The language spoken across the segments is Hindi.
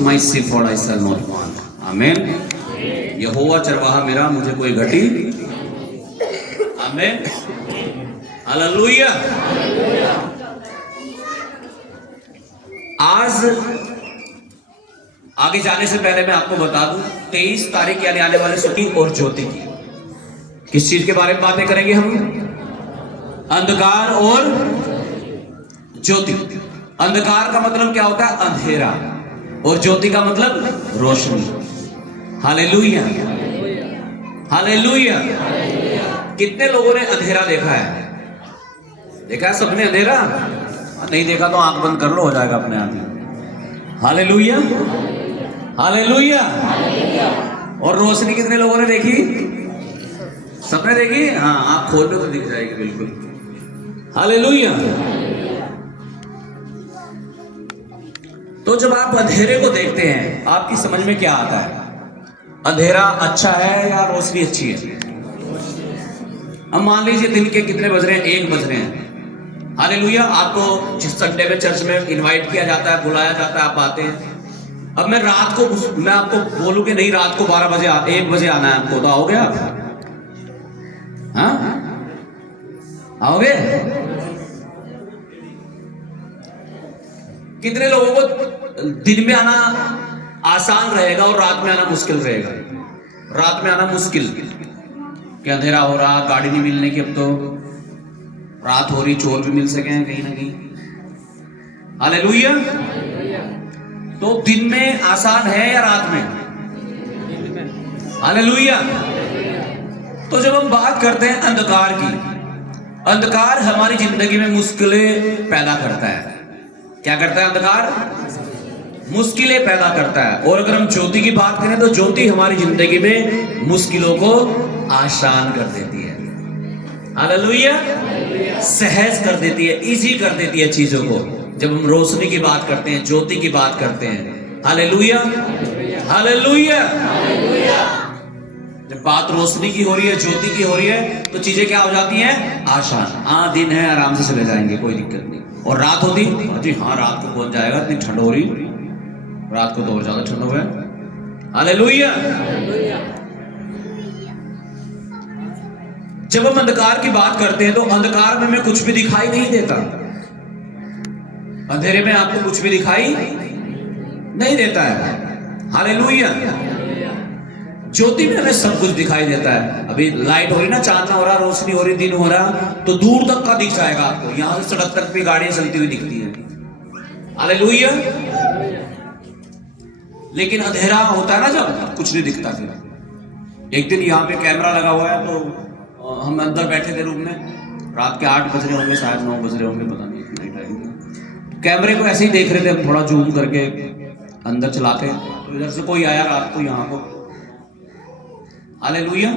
my shepherd I shall not want. आमेन। यहोवा चरवाहा मेरा, मुझे कोई घटी। आमेन, हालेलुया। आज आगे जाने से पहले मैं आपको बता दूं, 23 तारीख यानी आने वाले सुखी और ज्योति की किस चीज के बारे में बातें करेंगे हम? अंधकार और ज्योति। अंधकार का मतलब क्या होता है? अंधेरा। और ज्योति का मतलब रोशनी। Hallelujah, hallelujah. कितने लोगों ने अंधेरा देखा है? देखा है सबने अंधेरा? नहीं देखा तो आंख बंद कर लो, हो जाएगा अपने आप ही। Hallelujah, hallelujah. और रोशनी कितने लोगों ने देखी? सबने देखी? हाँ, आंख खोल लो तो दिख जाएगी बिल्कुल। हालेलुया। तो जब आप अंधेरे को देखते हैं, आपकी समझ में क्या आता है? अंधेरा अच्छा है या रोशनी अच्छी है? अब मान लीजिए दिन के कितने बज रहे हैं? 1 बज रहे हैं। हालेलुया। आपको जिस संडे में चर्च में इनवाइट किया जाता है, बुलाया जाता है, आप आते हैं। अब मैं आपको बोलूं कि नहीं, रात को 12 बजे 1 बजे आना है आपको, तो आओगे आप? हाँ, आओगे? कितने लोगों को दिन में आना आसान रहेगा और रात में आना मुश्किल रहेगा? रात में आना मुश्किल, कि अंधेरा हो रहा, गाड़ी नहीं मिलने की, अब तो रात हो रही, चोर भी मिल सके कहीं ना कहीं। हालेलुया। तो दिन में आसान है या रात में? हालेलुया। तो जब हम बात करते हैं अंधकार की, अंधकार हमारी जिंदगी में मुश्किलें पैदा करता है। क्या करता है अंधकार? मुश्किलें पैदा करता है। और अगर हम ज्योति की बात करें तो ज्योति हमारी जिंदगी में मुश्किलों को आसान कर देती है। हालेलुया। सहज कर देती है, इजी कर देती है चीजों को। जब हम रोशनी की बात करते हैं, ज्योति की बात करते हैं, हालेलुया, हालेलुया। जब बात रोशनी की हो रही है, ज्योति की हो रही है, तो चीजें क्या हो जाती हैं? आसान। हाँ, दिन है, आराम से चले जाएंगे, कोई दिक्कत नहीं। और रात होती जी, हाँ रात को पहुंच जाएगा, इतनी ठंड हो रही, रात को तो और ज्यादा ठंड हो गया। हालेलुया। जब हम अंधकार की बात करते हैं तो अंधकार में हमें कुछ भी दिखाई नहीं देता। अंधेरे में आपको कुछ भी दिखाई नहीं देता है। हालेलुया। ज्योति में हमें सब कुछ दिखाई देता है। अभी लाइट हो रही ना, चांदना हो रहा, रोशनी हो रही, दिन हो रहा, तो दूर तक का दिख जाएगा आपको। यहां से सड़क तक भी गाड़ियां चलती हुई दिखती है। हालेलुया। लेकिन अंधेरा होता है ना, जब कुछ नहीं दिखता। फिर एक दिन यहाँ पे कैमरा लगा हुआ है, तो हम अंदर बैठे थे रूम में, रात के 8 बज रहे होंगे, शायद 9 बज रहे होंगे, पता नहीं कितने टाइम। कैमरे को ऐसे ही देख रहे थे हम, थोड़ा जूम करके अंदर चलाते, तो इधर से कोई आया रात को यहाँ को। हालेलुया।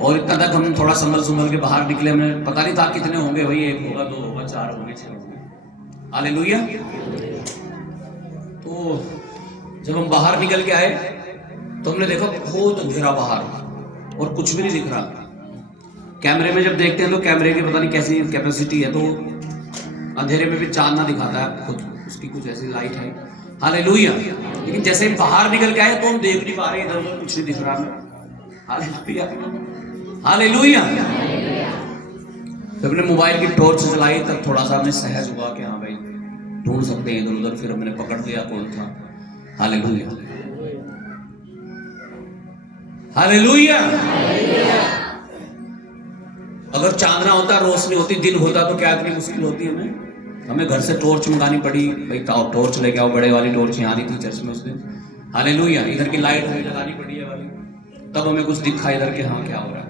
और इतना तक हम थोड़ा संभल के बाहर निकले, हमें पता नहीं था कितने होंगे भाई, 1 होगा, 2 होगा, 4 होंगे, 6 होंगे। हालेलुया। तो जब हम बाहर निकल के आए तो हमने देखा बहुत अंधेरा बाहर और कुछ भी नहीं दिख रहा। कैमरे में जब देखते हैं तो कैमरे की पता नहीं कैसी कैपेसिटी है, तो अंधेरे में भी चांदना दिखाता है खुद, उसकी कुछ ऐसी लाइट है। हालेलुया। लेकिन जैसे हम बाहर निकल के आए तो हम देख नहीं पा रहे, इधर उधर कुछ नहीं दिख रहा हमें। Hallelujah, hallelujah. जब हमने मोबाइल की टॉर्च जलाई तब थोड़ा सा हमें सहज हुआ कि हाँ भाई ढूंढ सकते हैं इधर उधर। फिर हमने पकड़ लिया कौन था। Hallelujah, hallelujah. अगर चांदना होता, रोशनी होती, दिन होता, तो क्या इतनी मुश्किल होती हमें घर से टॉर्च मंगानी पड़ी। भाई टॉर्च लेके आओ, बड़े वाली टॉर्च यहाँ नहीं थी चर्च में उस दिन। हालेलुया। इधर की लाइट हमें लगानी पड़ी है वाली, तब हमें कुछ दिखा इधर के हाँ क्या हो रहा है।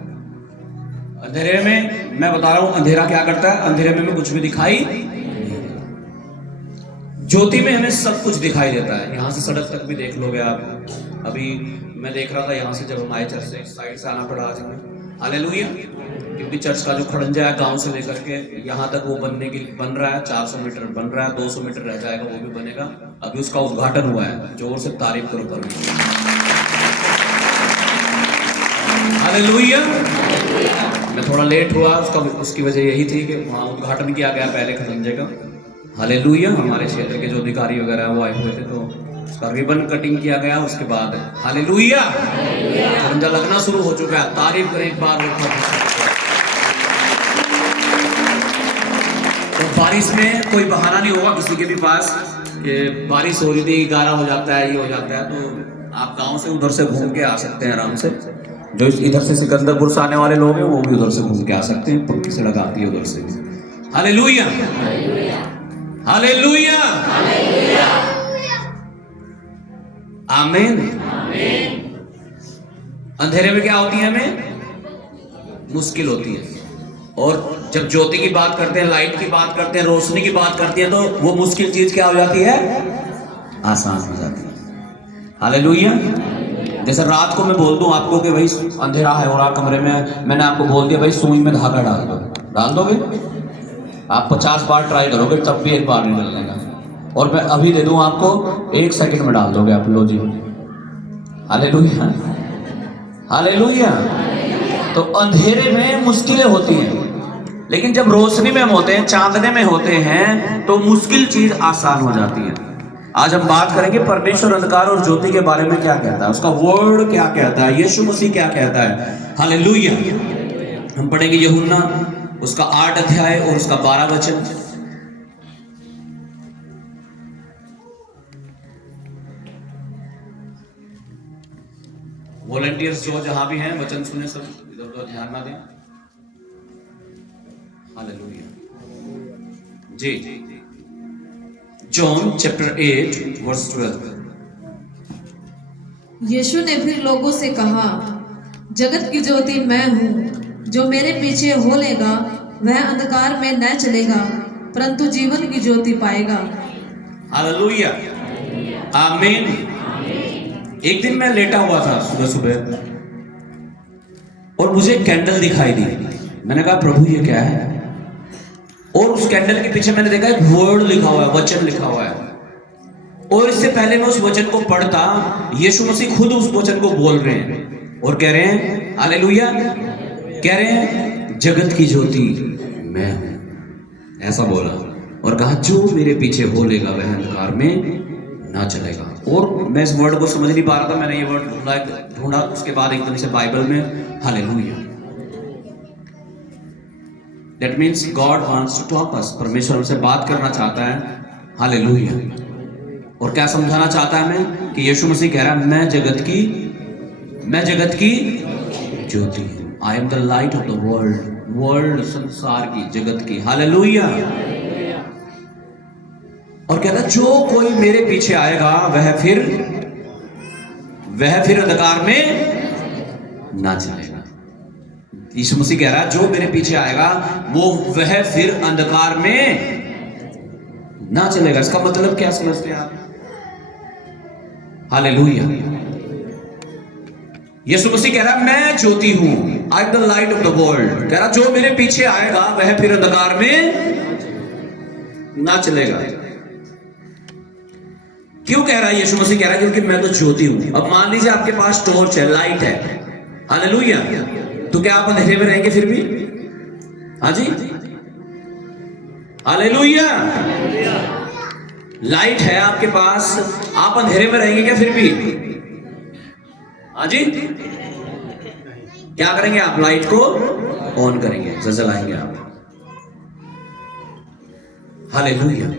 अंधेरे में मैं बता रहा हूं, अंधेरा क्या करता है? अंधेरे में हमें कुछ भी दिखाई, ज्योति में हमें सब कुछ दिखाई देता है। यहाँ से सड़क तक भी देख लोगे आप। अभी मैं देख रहा था, यहाँ से जब हम आए चर्च से, साइड से आना पड़ा आज हमें। हालेलुया। क्योंकि चर्च का जो खड़ंजा है गांव से लेकर के यहाँ तक वो बन रहा है। 400 मीटर बन रहा है, 200 मीटर रह जाएगा, वो भी बनेगा। अभी उसका उद्घाटन हुआ है। जोर से तारीफ करो परमेश्वर। हालेलुया। मैं थोड़ा लेट हुआ, उसकी वजह यही थी कि वहाँ उद्घाटन किया गया पहले खड़ंजे का। हालेलुया। हमारे क्षेत्र के जो अधिकारी वगैरह वो आए हुए थे, तो उसका रिबन कटिंग किया गया, उसके बाद हालेलुया झंडा लगना शुरू हो चुका है। तारीफ करें एक बार। तो बारिश में कोई बहाना नहीं होगा किसी के भी पास कि बारिश हो रही थी, गारा हो जाता है, ये हो जाता है। तो आप गांव से उधर से घूम के आ सकते हैं आराम से। जो इधर से सिकंदरपुर से आने वाले लोग हैं वो भी उधर से घूम के आ सकते हैं, पक्की सड़क आती है उधर से भी। हालेलुया हालेलुया आमीन। अंधेरे में क्या होती है, हमें मुश्किल होती है। और जब ज्योति की बात करते हैं, लाइट की बात करते हैं, रोशनी की बात करती है, तो वो मुश्किल चीज क्या हो जाती है, आसान हो जाती है। हालेलुया। जैसे रात को मैं बोल दूं आपको कि भाई अंधेरा है और आप कमरे में, मैंने आपको बोल दिया भाई सुई में धागा डाल दो, डाल दोगे? आप 50 बार ट्राई करोगे तब भी एक बार नहीं डलने का। और मैं अभी दे दूं आपको, 1 सेकंड में डाल दोगे आप। लो जी, हालेलुया हालेलुया। तो अंधेरे में मुश्किलें होती हैं, लेकिन जब रोशनी में हम होते हैं, चांदने में होते हैं, तो मुश्किल चीज आसान हो जाती है। आज हम बात करेंगे परमेश्वर अंधकार और ज्योति के बारे में क्या कहता है, उसका वर्ड क्या कहता है, यीशु मसीह क्या कहता है। हालेलुया। हम पढ़ेंगे यूहन्ना उसका 8 अध्याय और उसका 12 वचन। वॉलंटियर्स जो जहां भी हैं वचन सुने, सब इधर उधर ध्यान ना दें। हालेलुया जी। John chapter 8 verse 12। यीशु ने फिर लोगों से कहा, जगत की ज्योति मैं हूँ। जो मेरे पीछे हो लेगा वह अंधकार में न चलेगा, परंतु जीवन की ज्योति पाएगा। हालेलुया आमीन। एक दिन मैं लेटा हुआ था सुबह सुबह और मुझे एक कैंडल दिखाई दी। मैंने कहा प्रभु ये क्या है? और उस कैंडल के पीछे मैंने देखा एक वर्ड लिखा हुआ है, वचन लिखा हुआ है। और इससे पहले मैं उस वचन को पढ़ता, यीशु मसीह खुद उस वचन को बोल रहे हैं और कह रहे हैं हालेलुया, कह रहे हैं जगत की ज्योति मैं हूं, ऐसा बोला। और कहा जो मेरे पीछे हो लेगा वह अंधकार में ना चलेगा। और मैं इस वर्ड को समझ नहीं पा रहा था, मैंने ये वर्ड ढूंढा, उसके बाद एकदम से बाइबल में hallelujah. That means God wants to talk us, परमेश्वर हमसे बात करना चाहता है। हालेलुया। और क्या समझाना चाहता है हमें कि यीशु मसीह कह रहा है मैं जगत की ज्योति हूं। I am the light of the world, world संसार की, जगत की। हालेलुया। और कहता जो कोई मेरे पीछे आएगा वह फिर अंधकार में ना चलेगा। यीशु मसीह कह रहा है जो मेरे पीछे आएगा वह फिर अंधकार में ना चलेगा। इसका मतलब क्या समझते हैं आप? हालेलुया। यीशु मसीह कह रहा है मैं ज्योति हूं, I am the light of the world. कह रहा जो मेरे पीछे आएगा वह फिर अंधकार में ना चलेगा। क्यों कह रहा है यीशु मसीह? कह रहा है क्योंकि मैं तो ज्योति हूं। अब मान लीजिए आपके पास टॉर्च है, लाइट है, हालेलुया, तो क्या आप अंधेरे में रहेंगे फिर भी? हाँ जी, हालेलुया। लाइट है आपके पास, आप अंधेरे में रहेंगे क्या फिर भी? हाँ जी, क्या करेंगे आप? लाइट को ऑन करेंगे, जलाएंगे आप। हालेलुया।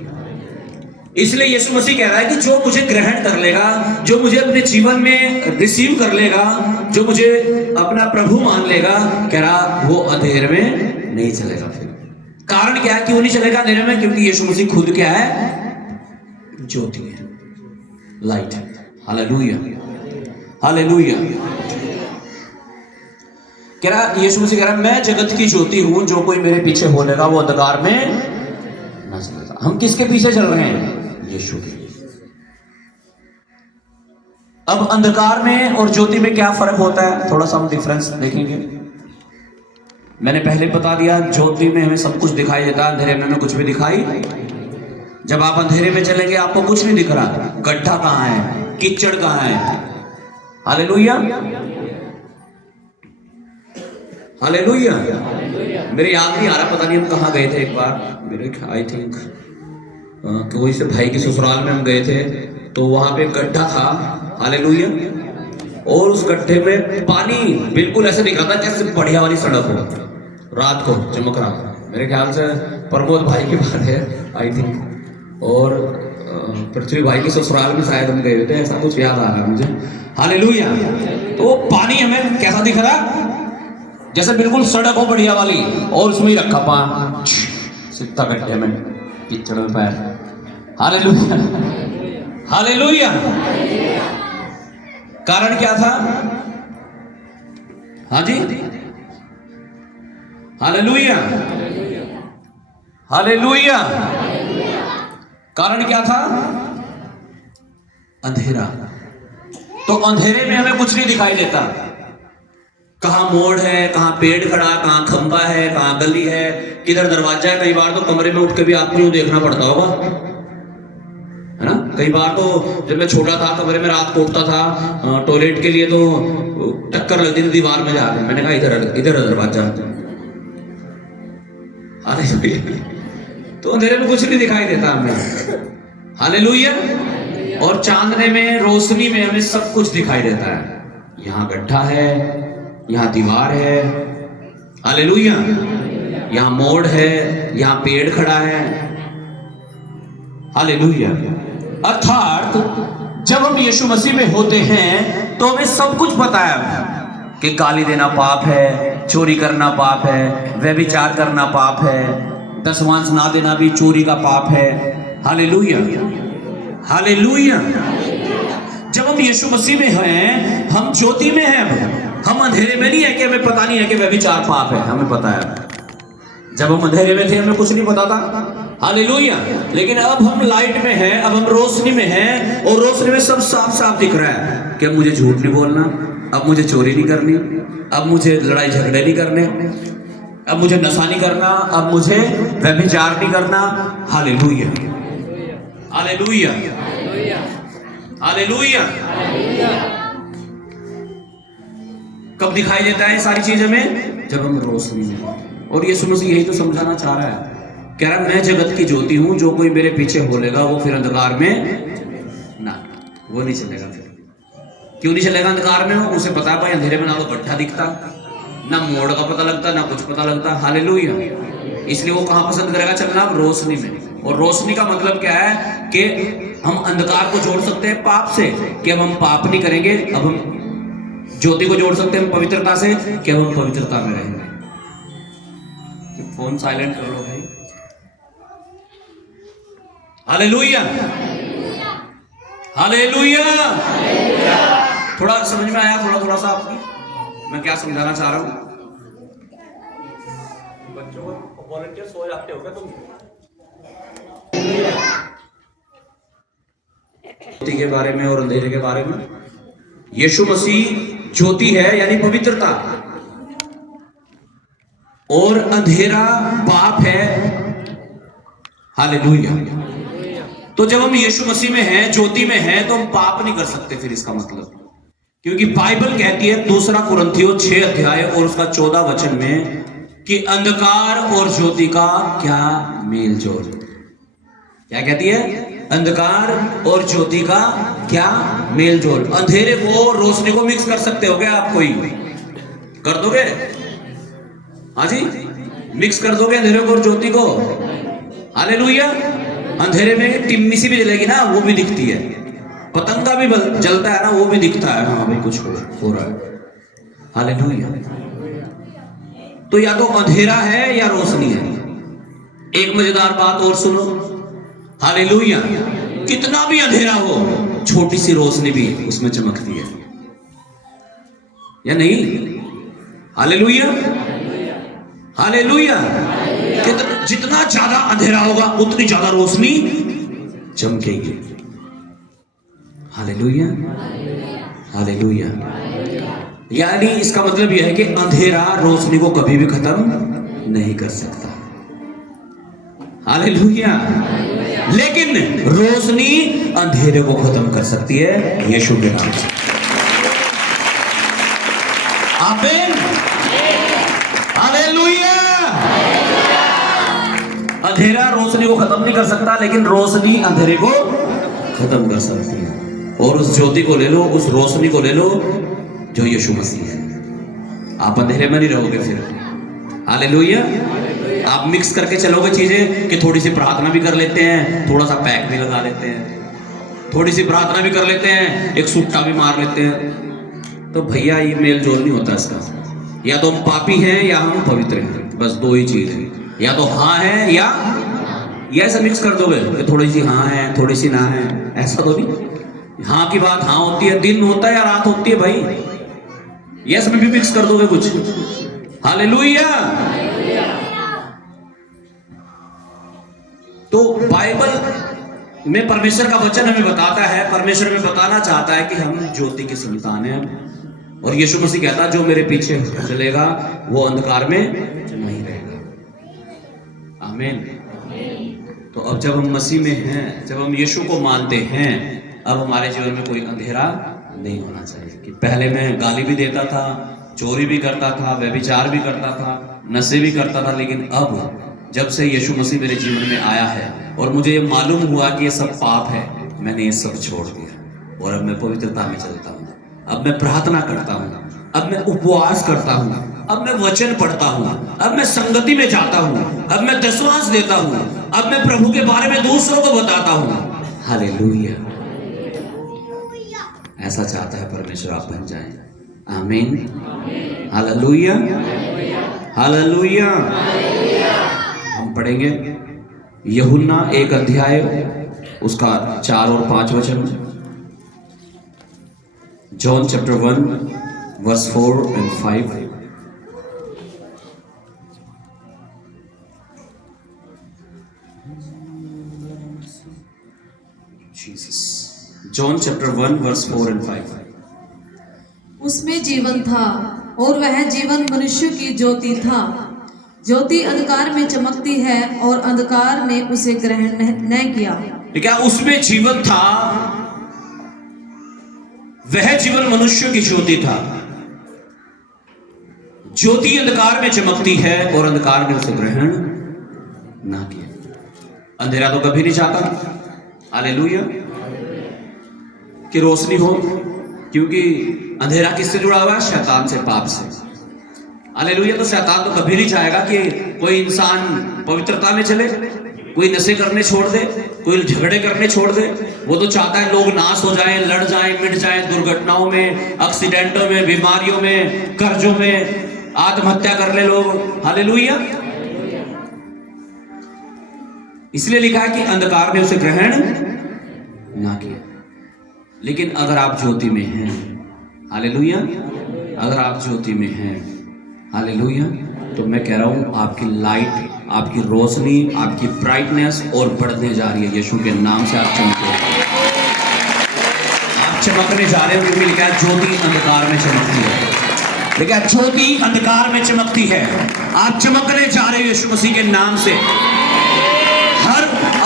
इसलिए यीशु मसीह कह रहा है कि जो मुझे ग्रहण कर लेगा, जो मुझे अपने जीवन में रिसीव कर लेगा, जो मुझे अपना प्रभु मान लेगा, कह रहा वो अंधेरे में नहीं चलेगा फिर। कारण क्या है क्यों नहीं चलेगा अंधेरे में? क्योंकि यीशु मसीह खुद क्या है? ज्योति है, लाइट है। Hallelujah hallelujah. कह रहा यीशु मसीह कह रहा मैं जगत की ज्योति हूं, जो कोई मेरे पीछे हो लेगा वो अंधकार में ना चलेगा। हम किसके पीछे चल रहे हैं? यीशु के। अब अंधकार में और ज्योति में क्या फर्क होता है, थोड़ा सा हम डिफरेंस देखेंगे। मैंने पहले बता दिया ज्योति में हमें सब कुछ दिखाई देता है, अंधेरे में हमें कुछ भी दिखाई। जब आप अंधेरे में चलेंगे आपको कुछ नहीं दिख रहा, गड्ढा कहां है, कीचड़ कहां है। Hallelujah hallelujah. मेरे याद नहीं आ रहा, पता नहीं हम कहाँ गए थे एक बार, मेरे आई थिंक कोई से भाई के ससुराल में हम गए थे तो वहां पे गड्ढा था, हालेलुया, और उस गड्ढे में पानी बिल्कुल ऐसे दिख रहा था जैसे बढ़िया वाली सड़क हो, रात को चमक रहा था। मेरे ख्याल से प्रमोद भाई की बात है आई थिंक, और पृथ्वी भाई के ससुराल में शायद हम गए थे, ऐसा कुछ याद आ रहा है मुझे, हालेलुया। तो वो पानी हमें कैसा दिख रहा, जैसे बिल्कुल सड़क हो बढ़िया वाली, और उसमें ही रखा पान सीधा गड्ढे में, कीचड़ में पैर, हालेलुया, हालेलुया। कारण क्या था? हाँ जी, हालेलुया, हालेलुया। कारण क्या था? अंधेरा। तो अंधेरे में हमें कुछ नहीं दिखाई देता, कहां मोड़ है, कहां पेड़ खड़ा, कहां खंबा है, कहां गली है, किधर दरवाजा है। कई बार तो कमरे में उठ के भी आपको यूं देखना पड़ता होगा, है ना। कई बार तो जब मैं छोटा था, कमरे में रात को उठता था टॉयलेट के लिए, तो टक्कर लगती थी दीवार में जाके, मैंने कहा इधर इधर दरवाजा। तो अंधेरे में कुछ नहीं दिखाई देता हमें, हालेलुया। और चांदने में, रोशनी में हमें सब कुछ दिखाई देता है। यहाँ गड्ढा है, यहाँ दीवार है, हालेलुया, यहाँ मोड़ है, यहाँ पेड़ खड़ा है, हालेलुया। अर्थात जब हम यीशु मसीह में होते हैं तो हमें सब कुछ पता है कि गाली देना पाप है, चोरी करना पाप है, व्यभिचार करना पाप है, दशमांश ना देना भी चोरी का पाप है, हालेलुया, हालेलुया। जब हम यीशु मसीह में हैं, हम ज्योति में हैं, हम अंधेरे में नहीं है कि हमें पता नहीं है कि व्यभिचार पाप है, हमें पता है। जब हम अंधेरे में थे हमें कुछ नहीं पता था, हालेलुया। लेकिन अब हम लाइट में हैं, अब हम रोशनी में हैं, और रोशनी में सब साफ साफ दिख रहा है कि अब मुझे झूठ नहीं बोलना, अब मुझे चोरी नहीं करनी, अब मुझे लड़ाई झगड़े नहीं करने, अब मुझे नशा नहीं करना, अब मुझे व्यभिचार नहीं करना, हालेलुया, हालेलुया, हालेलुया। कब दिखाई देता है सारी चीज हमें? जब हम रोशनी में। और यीशु मसीह यही तो समझाना चाह रहा है, कह रहा मैं जगत की ज्योति हूं, जो कोई मेरे पीछे बोलेगा वो फिर अंधकार में ना, वो नहीं चलेगा। फिर क्यों नहीं चलेगा अंधकार में? उसे पता है भाई अंधेरे में ना तो गड्ढा दिखता, ना मोड़ का पता लगता, ना कुछ पता लगता, हालेलुया। इसलिए वो कहां पसंद करेगा चलना? रोशनी में। और रोशनी का मतलब क्या है कि हम अंधकार को जोड़ सकते हैं पाप से, कि अब हम पाप नहीं करेंगे। अब हम ज्योति को जोड़ सकते हैं पवित्रता से, कि अब हम पवित्रता में रहेंगे। फोन साइलेंट कर लो भाई, हालेलुया, हालेलुया। थोड़ा समझ में आया? थोड़ा सा आपकी मैं क्या समझाना चाह रहा हूं? बच्चों को वॉलंटियर सो जाते हो क्या तुम? ज्योति के बारे में और अंधेरे के बारे में। यीशु मसीह ज्योति है यानी पवित्रता, और अंधेरा पाप है, हालेलुया। तो जब हम यीशु मसीह में हैं, ज्योति में हैं, तो हम पाप नहीं कर सकते फिर, इसका मतलब, क्योंकि बाइबल कहती है 2 कुरिन्थियों 6 अध्याय और उसका 14 वचन में कि अंधकार और ज्योति का क्या मेल जोल। क्या कहती है? अंधकार और ज्योति का क्या मेल जोल। अंधेरे को रोशनी को मिक्स कर सकते हो क्या आप? कोई कर दोगे? हाँ जी, मिक्स कर दोगे अंधेरे को और ज्योति को, हालेलुया। अंधेरे में टिम्मी सी भी जलेगी ना, वो भी दिखती है, पतंगा भी जलता है ना, वो भी दिखता है, हाँ भाई कुछ हो रहा है, हालेलुया। तो या तो अंधेरा है या रोशनी है। एक मजेदार बात और सुनो, हालेलुया। कितना भी अंधेरा हो, छोटी सी रोशनी भी उसमें चमकती है, या नहीं? Hallelujah, hallelujah. जितना ज्यादा अंधेरा होगा उतनी ज्यादा रोशनी चमकेगी, हालेलुया, हालेलुया। यानी इसका मतलब यह है कि अंधेरा रोशनी को कभी भी खत्म नहीं कर सकता, हालेलुया। लेकिन रोशनी अंधेरे को खत्म कर सकती है, यीशु के नाम से, आमीन, हालेलुया। अंधेरा रोशनी को खत्म नहीं कर सकता, लेकिन रोशनी अंधेरे को खत्म कर सकती है। और उस ज्योति को ले लो, उस रोशनी को ले लो जो यीशु मसीह है। आप अंधेरे में नहीं रहोगे फिर। हालेलुया। आप मिक्स करके चलोगे चीजें कि थोड़ी सी प्रार्थना भी कर लेते हैं, थोड़ा सा पैक भी लगा लेते हैं, थोड़ी सी प्रार्थना भी कर लेते हैं, एक सुट्टा भी मार लेते हैं, तो भैया ये मेल जोल नहीं होता इसका। या तो हम पापी हैं या हम पवित्र हैं, बस दो ही चीज है। या तो हाँ है या ऐसा मिक्स कर दोगे कि थोड़ी सी हाँ है थोड़ी सी ना है, ऐसा तो नहीं। हाँ की बात हाँ होती है, दिन होता है या रात होती है भाई, यस में भी मिक्स कर दोगे कुछ। हालेलुया। तो बाइबल में परमेश्वर का वचन हमें बताता है, परमेश्वर में बताना चाहता है कि हम ज्योति की संतान हैं। और यीशु मसीह कहता है जो मेरे पीछे चलेगा वो अंधकार में नहीं रहेगा। आमीन। तो अब जब हम मसीह में हैं, जब हम यीशु को मानते हैं, अब हमारे जीवन में कोई अंधेरा नहीं होना चाहिए। कि पहले मैं गाली भी देता था, चोरी भी करता था, व्यभिचार भी करता था, नशे भी करता था, लेकिन अब जब से यीशु मसीह मेरे जीवन में आया है और मुझे ये मालूम हुआ कि ये सब पाप है, मैंने ये सब छोड़ दिया और अब मैं पवित्रता में चलता हूँ। अब मैं प्रार्थना करता हूँ, अब मैं उपवास करता हूँ, अब मैं वचन पढ़ता हूँ, अब मैं संगति में जाता हूँ, अब मैं दशवांश देता हूँ, अब मैं प्रभु के बारे में दूसरों को बताता हूँ। हालेलुया। ऐसा चाहता है परमेश्वर आप बन जाएं। आमीन। हालेलुया। हालेलुया। हम पढ़ेंगे यूहन्ना 1 अध्याय उसका 4 और 5 वचन। John chapter 1 verse 4 and 5। Jesus. John chapter 1 verse 4 and 5। उसमें जीवन था और वह जीवन मनुष्य की ज्योति था। ज्योति अंधकार में चमकती है और अंधकार ने उसे ग्रहण न किया। क्या उसमें जीवन था, वह जीवन मनुष्य की ज्योति था। ज्योति अंधकार में चमकती है और अंधकार ने उसे ग्रहण ना किया। अंधेरा तो कभी नहीं चाहता, हालेलुया, कि रोशनी हो, क्योंकि अंधेरा किससे जुड़ा हुआ है? शैतान से, पाप से। हालेलुया। तो शैतान तो कभी नहीं चाहेगा कि कोई इंसान पवित्रता में चले, कोई नशे करने छोड़ दे, कोई झगड़े करने छोड़ दे। वो तो चाहता है लोग नाश हो जाएं, लड़ जाएं, मिट जाएं, दुर्घटनाओं में, एक्सीडेंटों में, बीमारियों में, कर्जों में, आत्महत्या कर ले लोग। हालेलुया। इसलिए लिखा है कि अंधकार ने उसे ग्रहण ना किया। लेकिन अगर आप ज्योति में हैं, हालेलुया, अगर आप ज्योति में हैं, हालेलुया, तो मैं कह रहा हूं आपकी लाइट, आपकी रोशनी, आपकी ब्राइटनेस और बढ़ने जा रही है। यीशु के नाम से आप चमके, आप चमकने जा रहे हो, क्योंकि लिखा है ज्योति अंधकार में चमकती है। लिखा है ज्योति अंधकार में चमकती है। आप चमकने जा रहे हो यीशु मसीह के नाम से। हर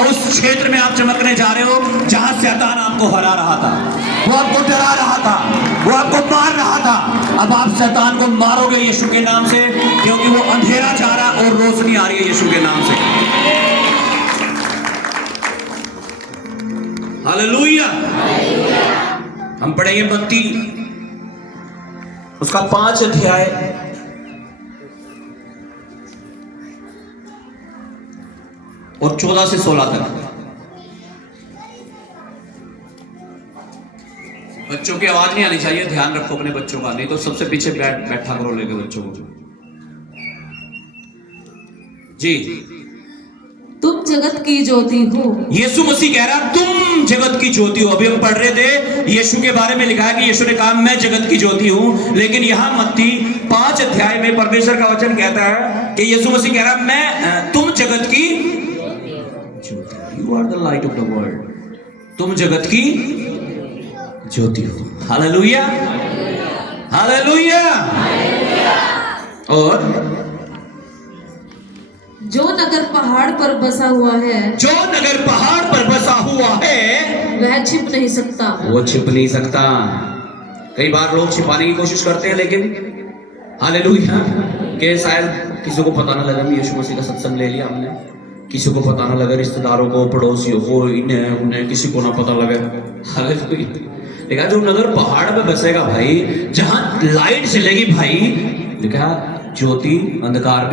उस क्षेत्र में आप चमकने जा रहे हो जहां शैतान आपको हरा रहा था, वो आपको डरा रहा था, वो आपको मार रहा था। अब आप शैतान को मारोगे यीशु के नाम से, क्योंकि वो अंधेरा जा रहा और रोशनी आ रही है यीशु के नाम से। हालेलुया। हम पढ़ेंगे मत्ती उसका 5 अध्याय और 14 से 16 तक। बच्चों की आवाज नहीं आनी चाहिए, ध्यान रखो अपने बच्चों का, नहीं तो सबसे पीछे बैठा करो लेके बच्चों को। जी। तुम जगत की ज्योति हो। यीशु मसीह कह रहा तुम जगत की ज्योति हो। अभी हम पढ़ रहे थे यीशु के बारे में, लिखा है कि यीशु ने कहा मैं जगत की ज्योति हूं। लेकिन यहां मत्ती 5 अध्याय में परमेश्वर का वचन कहता है कि यीशु मसीह कह रहा मैं, तुम जगत की ज्योति, you are the light of the world. तुम जगत की ज्योति हो। हालेलुया। हालेलुया। और जो नगर पहाड़ पर बसा हुआ है, जो नगर पहाड़ पर बसा हुआ है, वह छिप नहीं सकता। वो छिप नहीं सकता। कई बार लोग छिपाने की कोशिश करते हैं, लेकिन हालेलुया, कि शायद किसी को पता ना लगे यीशु मसीह का सत्संग ले लिया हमने, किसी को पता ना लगे, रिश्तेदारों को, पड़ोसियों को, इन्हें उन्हें, किसी को ना पता लगे। हालेलुया। लिखा जो नगर पहाड़ पे बसेगा भाई, जहां लाइट चलेगी भाई, लिखा ज्योति अंधकार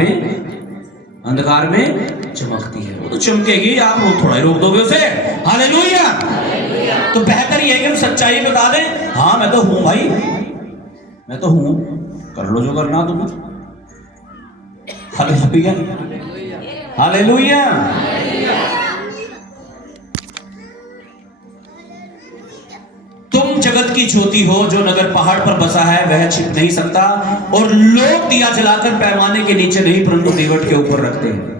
में चमकती है। वो तो चमकेगी, आप थोड़ा ही रोक दोगे उसे। हालेलुया। तो बेहतर ये है कि हम सच्चाई बता दें, हाँ मैं तो हूं भाई, मैं तो हूं, कर लो जो करना तुम्हें। Hallelujah, hallelujah. तुम जगत की ज्योति हो, जो नगर पहाड़ पर बसा है वह छिप नहीं सकता, और लोग दिया जलाकर पैमाने के नीचे नहीं परंतु दीवट के ऊपर रखते हैं,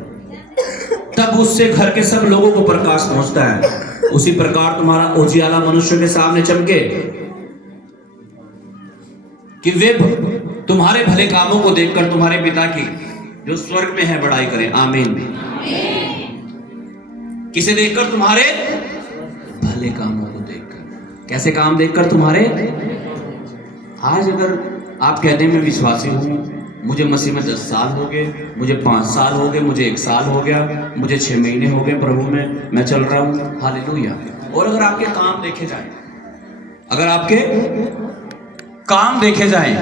तब उससे घर के सब लोगों को प्रकाश पहुंचता है। उसी प्रकार तुम्हारा उजियाला मनुष्य के सामने चमके, कि वे तुम्हारे भले कामों को देखकर तुम्हारे पिता की जो स्वर्ग में है बड़ाई करें। आमीन। किसे देखकर? तुम्हारे भले कामों को देखकर। कैसे काम देखकर? तुम्हारे। आज अगर आप कहते हैं मैं विश्वासी हूं, मुझे मसीह में 10 साल हो गए, मुझे 5 साल हो गए, मुझे 1 साल हो गया, मुझे 6 महीने हो गए प्रभु में, मैं चल रहा हूं, हालेलुया। और अगर आपके काम देखे जाए, अगर आपके काम देखे जाएं,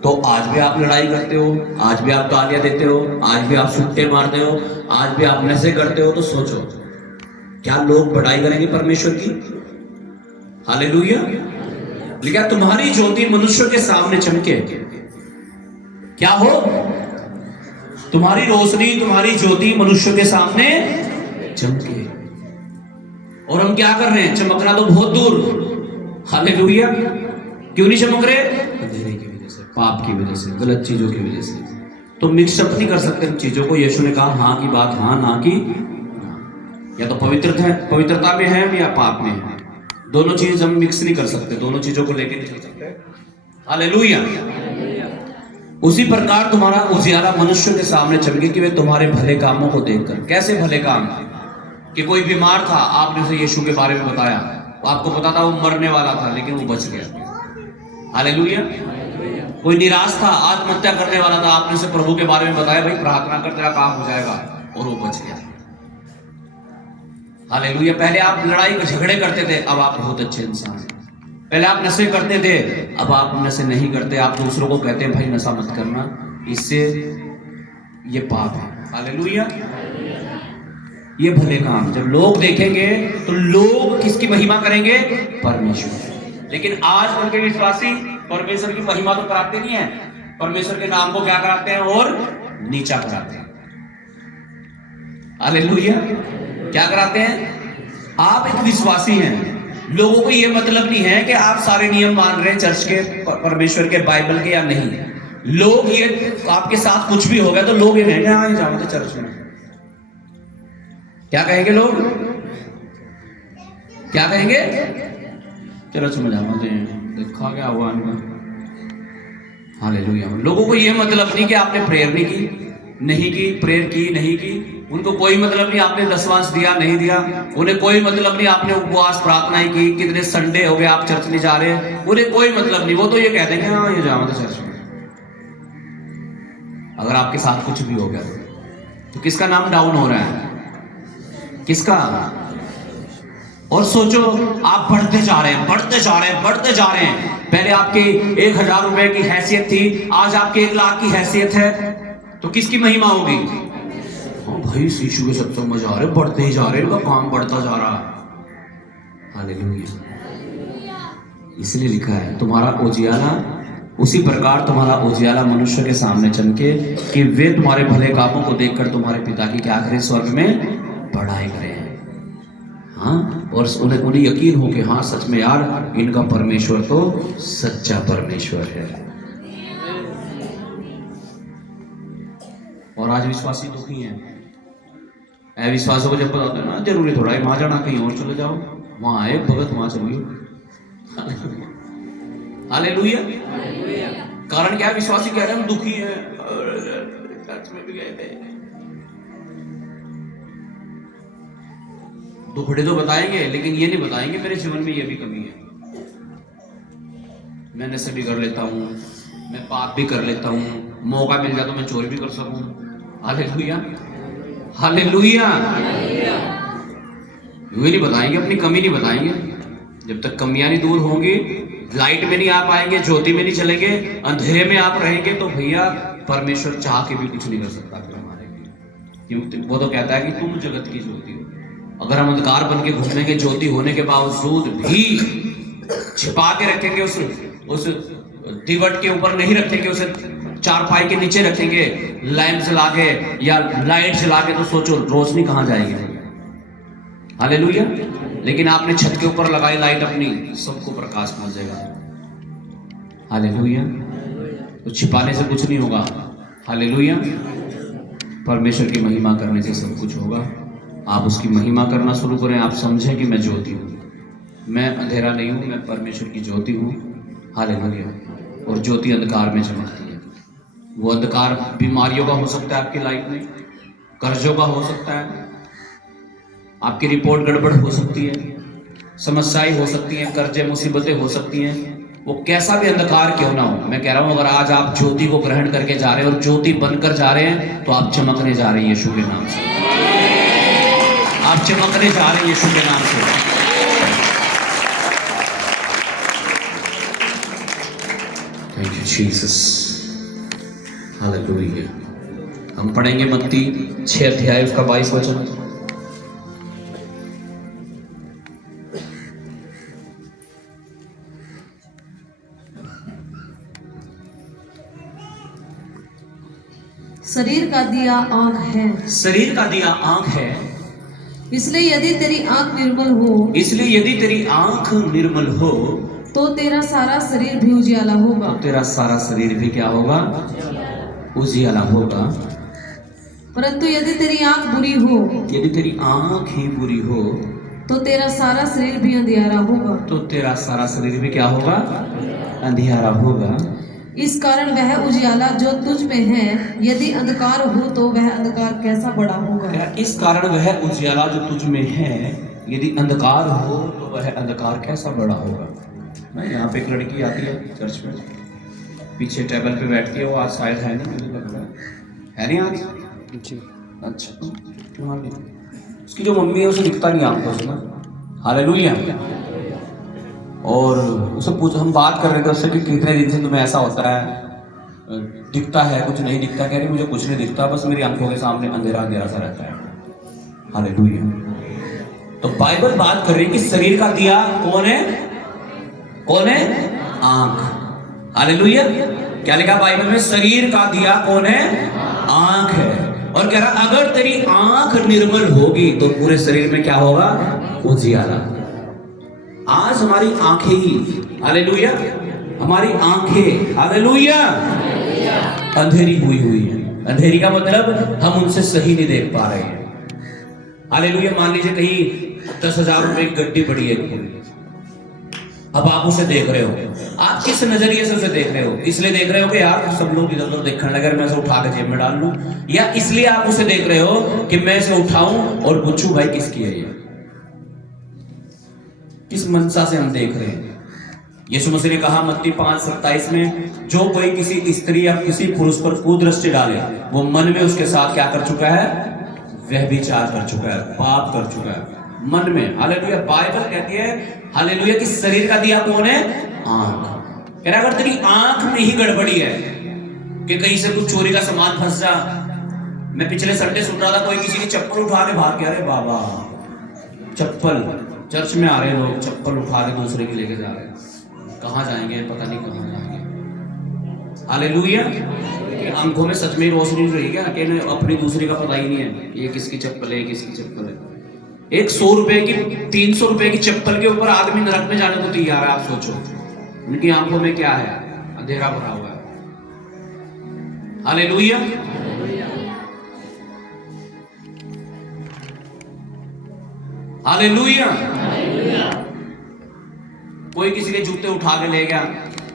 तो आज भी आप लड़ाई करते हो, आज भी आप गालियां देते हो, आज भी आप सुट्टे मारते हो, आज भी आप नशे करते हो, तो सोचो क्या लोग बड़ाई करेंगे परमेश्वर की? हालेलुया। लेकिन तुम्हारी ज्योति मनुष्य के सामने चमके, क्या हो? तुम्हारी रोशनी, तुम्हारी ज्योति मनुष्य के सामने चमके। और हम क्या कर रहे हैं? चमकना तो बहुत दूर। हालेलुया। क्यों नहीं चमक रहे? अंधेरे की वजह से, पाप की वजह से, गलत चीजों की वजह से। तो मिक्सअप नहीं कर सकते इन चीजों को। यीशु ने कहा हाँ की बात हाँ, ना की ना। या तो पवित्रता में है या पाप में है। दोनों चीज हम मिक्स नहीं कर सकते, दोनों चीजों को लेके नहीं चल सकते। हालेलुया। उसी प्रकार तुम्हारा उजियाला मनुष्य के सामने चमके, कि वे तुम्हारे भले कामों को देखकर। कैसे भले काम? कि कोई बीमार था, आपने उसे यीशु के बारे में बताया, आपको पता था वो मरने वाला था लेकिन वो बच गया। हालेलुया। कोई निराश था, आत्महत्या करने वाला था, आपने उसे प्रभु के बारे में बताया, भाई प्रार्थना कर तेरा काम हो जाएगा, और वो बच गया। हालेलुया। पहले आप लड़ाई झगड़े करते थे, अब आप बहुत अच्छे इंसान हैं। पहले आप नशे करते थे, अब आप नशे नहीं करते। आप दूसरों को कहते हैं भाई नशा मत करना, इससे ये पाप है। हालेलुया। ये भले काम जब लोग देखेंगे तो लोग किसकी महिमा करेंगे? परमेश्वर। लेकिन आज उनके विश्वासी परमेश्वर की महिमा तो कराते नहीं है, परमेश्वर के नाम को क्या कराते हैं? और नीचा कराते हैं। हालेलुया। क्या कराते हैं? आप एक विश्वासी हैं, लोगों को यह मतलब नहीं है कि आप सारे नियम मान रहे हैं चर्च के, परमेश्वर के, बाइबल के या नहीं। लोग ये आपके साथ कुछ भी हो गया तो लोग ये कहेंगे हाँ ये जाओ तो चर्च में। क्या कहेंगे लोग? क्या कहेंगे? चर्च में जाओ, देखा क्या हुआ इनका। हालेलुया। लोगों को यह मतलब नहीं कि आपने प्रेयर नहीं की, प्रेयर की नहीं की। उनको कोई मतलब नहीं आपने दशवांश दिया नहीं दिया। उन्हें कोई मतलब नहीं आपने उपवास प्रार्थनाएं की, कितने संडे हो गए आप चर्च नहीं जा रहे, उन्हें कोई मतलब नहीं। वो तो ये कहते हैं हाँ ये जाओ तो चर्च में। अगर आपके साथ कुछ भी हो गया तो किसका नाम डाउन हो रहा है? किसका? और सोचो आप बढ़ते जा रहे हैं, बढ़ते जा रहे हैं, बढ़ते जा रहे हैं। पहले आपके 1000 रुपए की हैसियत थी, आज आपके 1 लाख की हैसियत है, तो किसकी महिमा होगी? भाई यीशु के सत्संग में जा रहे, बढ़ते ही जा रहे, इनका काम बढ़ता जा रहा। हालेलुया। इसलिए लिखा है तुम्हारा उजियाला, उसी प्रकार तुम्हारा उजियाला मनुष्य के सामने चमके, कि वे तुम्हारे भले कामों को देखकर तुम्हारे पिता की क्या करें? स्वर्ग में बढ़ाई करें। हाँ, और उन्हें यकीन हो कि हाँ सच में यार इनका परमेश्वर तो सच्चा परमेश्वर है। और आज विश्वासी दुखी हैं। अविश्वासों को जब पता होता है ना, जरूरी थोड़ा है वहां जाना, कहीं और चले जाओ, वहां आए भगत वहां चलिए। हालेलुया। कारण क्या है? विश्वासी कह रहे हैं हम दुखी हैं, चर्च में भी गए थे। दुखड़े तो बताएंगे, लेकिन ये नहीं बताएंगे मेरे जीवन में ये भी कमी है, मैं नशे भी कर लेता हूँ, मैं पाप भी कर लेता हूँ, मौका मिल जाए तो मैं चोरी भी कर सकूँ। हालेलुया। हालेलुया। यूं नहीं बताएंगे, अपनी कमी नहीं बताएंगे। जब तक कमियां नहीं दूर होंगी, लाइट में नहीं आ पाएंगे, ज्योति में नहीं चलेंगे, अंधेरे में आप रहेंगे, तो भैया परमेश्वर चाह के भी कुछ नहीं कर सकता फिर हमारे लिए। क्योंकि वो तो कहता है कि तुम जगत की ज्योति हो। अगर हम अंधकार बन के घूमेंगे, ज्योति होने के बावजूद भी छिपा के रखेंगे, उस दीवट के ऊपर नहीं रखेंगे, उसे चारपाई के नीचे रखेंगे, लैंप जला के या लाइट जला के, तो सोचो रोशनी कहां जाएगी। हालेलुया। लेकिन आपने छत के ऊपर लगाई लाइट अपनी, सबको प्रकाश पहुंच जाएगा। हालेलुया। तो छिपाने से कुछ नहीं होगा। हालेलुया। परमेश्वर की महिमा करने से सब कुछ होगा। आप उसकी महिमा करना शुरू करें। आप समझें कि मैं ज्योति हूँ, मैं अंधेरा नहीं हूँ, मैं परमेश्वर की ज्योति हूँ। हालेलुया। और ज्योति अंधकार में चमकती है। वो अंधकार बीमारियों का हो सकता है, आपकी लाइफ में कर्जों का हो सकता है, आपकी रिपोर्ट गड़बड़ हो सकती है, समस्याएं हो सकती हैं, कर्जे मुसीबतें हो सकती हैं। वो कैसा भी अंधकार क्यों ना हो, मैं कह रहा हूं, अगर आज आप ज्योति को ग्रहण करके जा रहे हैं और ज्योति बनकर जा रहे हैं, तो आप चमकने जा रहे हैं यीशु के नाम से। आप चमकने जा रहे हैं यीशु के नाम से। Thank you Jesus. हालेलुया। हम पढ़ेंगे मत्ती 6 अध्याय उसका 22 वचन। शरीर का दिया आँख है, शरीर का दिया आँख है, इसलिए यदि तेरी आँख निर्मल हो, इसलिए यदि तेरी आँख निर्मल हो, तो तेरा सारा शरीर भी उजियाला होगा। तो तेरा सारा शरीर भी क्या होगा? उजियाला होगा। परंतु यदि तेरी आँख बुरी हो, यदि तेरी आँख ही बुरी हो, तो तेरा सारा शरीर भी अंधियारा होगा। तो तेरा सारा शरीर भी क्या होगा? अंधियारा होगा। इस कारण वह उजियाला जो तुझ में है, यदि अंधकार हो तो वह अंधकार कैसा बड़ा होगा। इस कारण वह उजियाला जो तुझ में है, यदि अंधकार हो तो वह अंधकार कैसा बड़ा होगा। ना यहाँ पे एक लड़की आती है चर्च में, पीछे टेबल पे बैठती है, वो आज शायद है नहीं, मुझे लग रहा है नहीं आज जी। अच्छा क्यों नहीं? उसकी जो मम्मी है उसे दिखता नहीं आपको उसमें। हालेलुया। और उसे पूछ, हम बात कर रहे थे उससे कि कितने दिन से तुम्हें ऐसा होता है, दिखता है कुछ नहीं दिखता। कह रही मुझे कुछ नहीं दिखता, बस मेरी आंखों के सामने अंधेरा अंधेरा सा रहता है। हालेलुया। तो बाइबल बात कर रही है कि शरीर का दिया कौन है? कौन है? आंख। हालेलुया। क्या लिखा बाइबल में? शरीर का दिया कौन है? आंख है। और कह रहा अगर तेरी आंख निर्मल होगी तो पूरे शरीर में क्या होगा? उजियाला। आज हमारी आंखें ही, हालेलुया, हमारी आंखें, हालेलुया, अंधेरी हुई है। अंधेरी का मतलब हम उनसे सही नहीं देख पा रहे हैं। हालेलुया। मान लीजिए कहीं 10,000 रुपए की गड्डी पड़ी है, अब आप उसे देख रहे हो, आप किस नजरिए से उसे देख रहे हो? इसलिए देख रहे हो कि यार सब लोग इधर उधर देखने लगे, मैं उसे उठा के जेब में डाल लूं, या इसलिए आप उसे देख रहे हो कि मैं इसे उठाऊं और पूछूं भाई किसकी है ये? किस मनसा से हम देख रहे हैं? यीशु मसीह ने कहा मत्ती 5:27 में, जो कोई किसी स्त्री या किसी पुरुष पर कुदृष्टि डाले वो मन में उसके साथ क्या कर चुका है? व्यभिचार कर चुका है, पाप कर चुका है मन में। हालेलुया। बाइबल कहती है हालेलुया कि शरीर का दिया कौन है? आंख। कह रहा अगर तेरी आंख में ही गड़बड़ी है कि कहीं से कुछ चोरी का सामान फंस जा। मैं पिछले संडे सुन रहा था, कोई किसी की चप्पल उठा के भाग गया। अरे बाबा, चप्पल, चर्च में आ रहे लोग चप्पल उठा के दूसरे की लेके जा रहे हैं, कहाँ जाएंगे पता नहीं कहाँ जाएंगे। हालेलुया। आंखों में सच में रोशनी नहीं रही क्या? कि अपनी दूसरी का पता ही नहीं है ये किसकी चप्पल है, किसकी चप्पल है। एक 100 रुपए की, 300 रुपए की चप्पल के ऊपर आदमी नरक में जाने को तैयार है। आप सोचो उनकी आंखों में क्या है? अंधेरा भरा हुआ है। हालेलुया। हालेलुया। कोई किसी के जूते उठा के ले गया,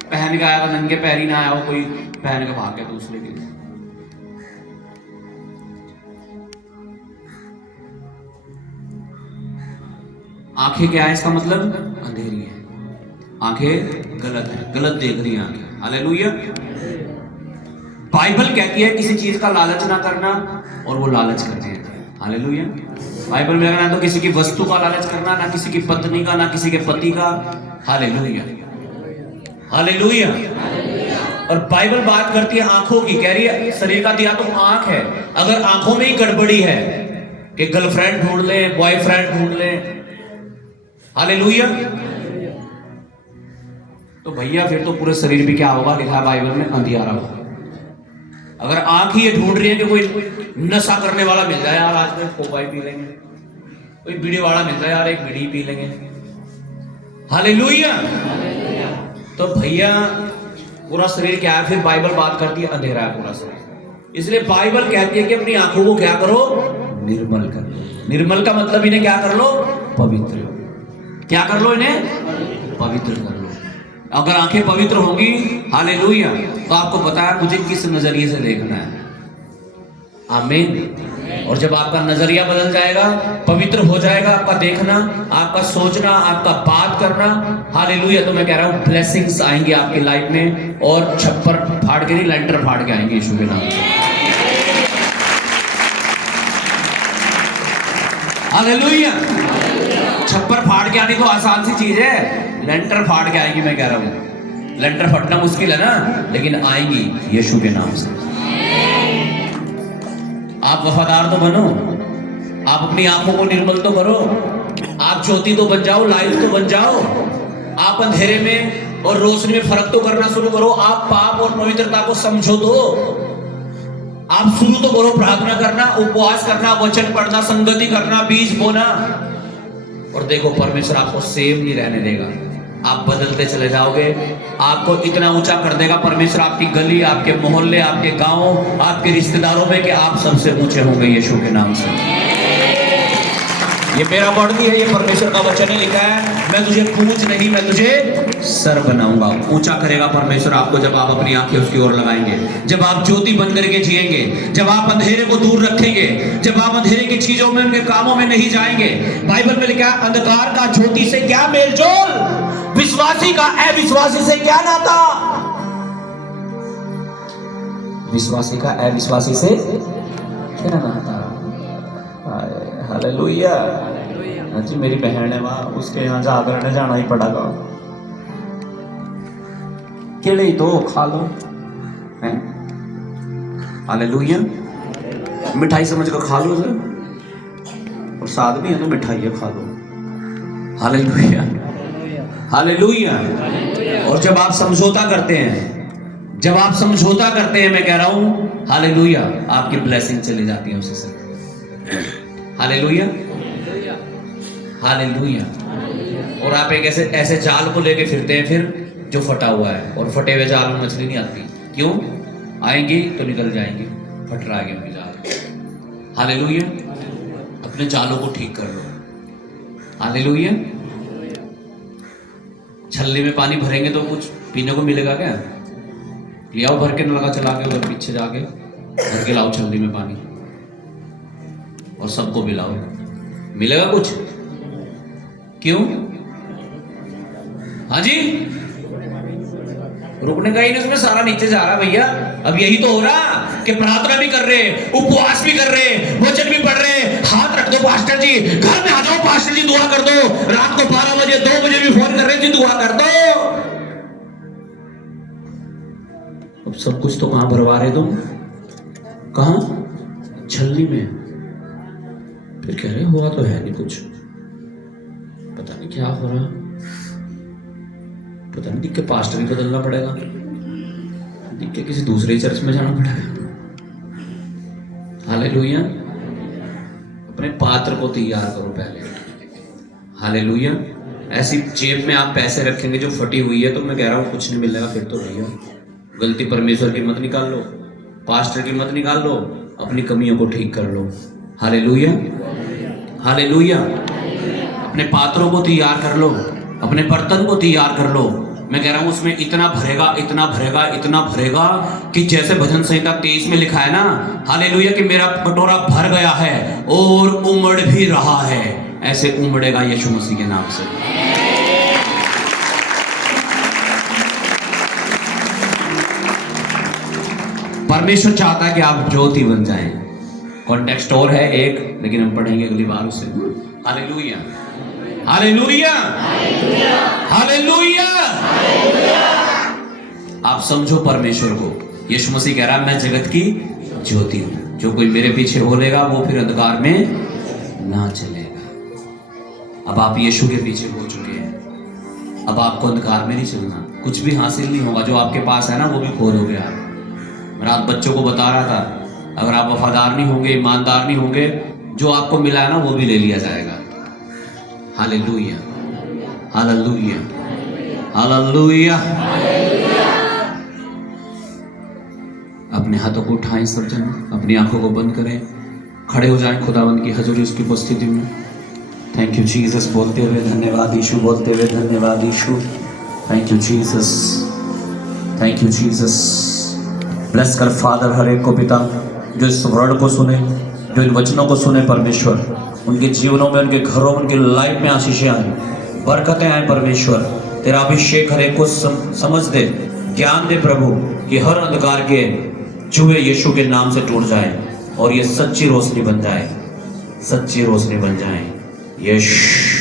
पहन के आया, नंगे पैर ही ना आया हो, कोई पहन के भाग गया दूसरे के। आंखें क्या है? इसका मतलब अंधेरी है, आंखें गलत है, गलत देख रही हैं आंखें। हालेलुया। बाइबल कहती है किसी चीज का लालच ना करना, और वो लालच करते हैं। हालेलुया। बाइबल में अगर ना तो किसी की वस्तु का लालच करना, ना किसी की पत्नी का, ना किसी के पति का। Hallelujah, hallelujah. और बाइबल बात करती है आंखों की, कह रही है शरीर का दिया तो आंख है, अगर आंखों में ही गड़बड़ी है कि गर्लफ्रेंड ढूंढ ले, बॉयफ्रेंड ढूंढ ले, हालेलुया, तो भैया फिर तो पूरे शरीर भी क्या होगा, लिखा है बाइबल में, अंधियारा होगा। अगर आंख ही ये ढूंढ रही है कि कोई नशा करने वाला मिल जाए यार, आज में कोपाई पी लेंगे, कोई बीड़ी वाला मिल जाए यार, एक बीड़ी पी लेंगे, हालेलुया, तो भैया पूरा शरीर क्या है, फिर बाइबल बात करती है अंधेरा है पूरा शरीर। इसलिए बाइबल कहती है कि अपनी आंखों को क्या करो, निर्मल कर लो। निर्मल का मतलब इन्हें क्या कर लो, पवित्र। क्या कर लो, इन्हें पवित्र कर लो। अगर आंखें पवित्र होंगी, हालेलुया, तो आपको पता है मुझे किस नजरिए से देखना है, आमीन। और जब आपका नजरिया बदल जाएगा, पवित्र हो जाएगा आपका देखना, आपका सोचना, आपका बात करना, हालेलुया, तो मैं कह रहा हूं ब्लेसिंग्स आएंगे आपकी लाइफ में, और छप्पर फाड़ के नहीं, लेंटर फाड़ के आएंगे यीशु के नाम से, हालेलुया। छप्पर फाड़ के आनी तो आसान सी चीज है, लेंटर फाड़ के आएंगी, मैं कह रहा हूं। लेंटर फटना मुश्किल है ना, लेकिन आएंगी यीशु के नाम से। आप वफादार तो बनो, आप अपनी आंखों को निर्मल तो करो, आप ज्योति तो बन जाओ, लाइट तो बन जाओ, आप अंधेरे में और रोशनी में फर्क तो करना शुरू करो, आप पाप और पवित्रता को समझो, तो आप शुरू तो करो प्रार्थना करना, उपवास करना, वचन पढ़ना, संगति करना, बीज बोना, और देखो परमेश्वर आपको सेम नहीं रहने देगा, आप बदलते चले जाओगे, आपको इतना ऊंचा कर देगा परमेश्वर, आपकी गली, आपके मोहल्ले, आपके गांव, आपके रिश्तेदारों में, कि आप सबसे ऊंचे होंगे यीशु के नाम से। ये मेरा वर्ड नहीं है, ये परमेश्वर का वचन है, लिखा है मैं तुझे पूंछ नहीं, मैं तुझे सर बनाऊंगा। ऊंचा करेगा परमेश्वर आपको जब आप अपनी आंखें उसकी ओर लगाएंगे, जब आप ज्योति बन करके जिएंगे, जब आप अंधेरे को दूर रखेंगे, जब आप अंधेरे की चीजों में, उनके कामों में नहीं जाएंगे। बाइबल में लिखा है अंधकार का ज्योति से क्या मेलजोल, विश्वासी का अविश्वासी से क्या नाता, विश्वासी का अविश्वासी से क्या नाता, हालेलुया। जी मेरी बहन है वहां, उसके यहाँ जागरण जाना ही पड़ेगा, केले ही तो खा लो, हालेलुया। मिठाई समझ कर खा लो सर, प्रसाद भी है तो मिठाई है, खा लो, हालेलुया, हालेलुया। और जब आप समझौता करते हैं, जब आप समझौता करते हैं, मैं कह रहा हूं हालेलुया, आपकी ब्लेसिंग चली जाती है उससे, हालेलुया, हालेलुया। और आप एक ऐसे जाल को लेके फिरते हैं फिर जो फटा हुआ है, और फटे हुए जाल में मछली नहीं आती, क्यों, आएंगी तो निकल जाएंगी, फट रहा है जाल, हालेलुया। अपने जालों को ठीक कर लो, हालेलुया। छल्ले में पानी भरेंगे तो कुछ पीने को मिलेगा क्या, ले आओ भर के, नलका चला के उधर पीछे जाके भर के लाओ छल्ली में पानी, और सबको पिलाओ, मिलेगा कुछ, क्यों, हाँ जी, रुकने का ही नहीं, उसमें सारा नीचे जा रहा भैया। अब यही तो हो रहा कि प्रार्थना भी कर रहे, उपवास भी कर रहे, वचन भी पढ़ रहे, हाथ रख दो पास्टर जी, घर में आ जाओ पास्टर जी दुआ कर दो, रात को 12 बजे 2 बजे भी फोन कर रहे जी दुआ कर दो। अब सब कुछ तो कहां भरवा रहे तुम, कहां, छलनी में, फिर कह रहे हुआ तो है नहीं कुछ, पता नहीं क्या हो रहा, पता नहीं, दिख के पास्टर ही बदलना पड़ेगा, दिख के किसी दूसरे चर्च में जाना पड़ेगा, हालेलुया। अपने पात्र को तैयार करो पहले, हालेलुया। ऐसी जेब में आप पैसे रखेंगे जो फटी हुई है, तो मैं कह रहा हूं कुछ नहीं मिलेगा फिर तो भैया। गलती परमेश्वर की मत निकाल लो, पास्टर की मत निकाल लो, अपनी कमियों को ठीक कर लो, हालेलुया, हालेलुया। अपने पात्रों को तैयार कर लो, अपने बर्तन को तैयार कर लो, मैं कह रहा हूं उसमें इतना भरेगा, इतना भरेगा, इतना भरेगा कि जैसे भजन संहिता 23 में लिखा है ना, हालेलुया, कि मेरा कटोरा भर गया है और उमड़ भी रहा है, ऐसे उमड़ेगा यीशु मसीह के नाम से। परमेश्वर चाहता है कि आप ज्योति बन जाएं, कॉन्टेक्स्ट और है एक, लेकिन हम पढ़ेंगे अगली बार उसे। Hallelujah, hallelujah, hallelujah. आप समझो परमेश्वर को। यीशु मसीह कह रहा है मैं जगत की ज्योति हूं, जो कोई मेरे पीछे होलेगा वो फिर अंधकार में ना चलेगा। अब आप यीशु के पीछे हो चुके हैं, अब आपको अंधकार में नहीं चलना, कुछ भी हासिल नहीं होगा। जो आपके पास है ना वो भी खो दोगे आप। मैं रात बच्चों को बता रहा था, अगर आप वफादार नहीं होंगे, ईमानदार नहीं होंगे, जो आपको मिला है ना वो भी ले लिया जाएगा। Hallelujah, hallelujah, hallelujah. अपने हाथों को उठाएं सब जन, अपनी आंखों को बंद करें, खड़े हो जाएं खुदावंद की हजूरी, उसकी उपस्थिति में। थैंक यू जीसस बोलते हुए धन्यवाद यीशु, बोलते हुए धन्यवाद यीशु। Thank you Jesus, thank you Jesus. Bless कर फादर हर एक को पिता, जो इस वर्ड को सुने, जो इन वचनों को सुने परमेश्वर, उनके जीवनों में, उनके घरों में, उनकी लाइफ में आशीषें आए, बरकतें आए परमेश्वर। तेरा अभिषेक हर एक को समझ दे, ज्ञान दे प्रभु, कि हर अंधकार के जुए यीशु के नाम से टूट जाए और ये सच्ची रोशनी बन जाए, सच्ची रोशनी बन जाए। यीशु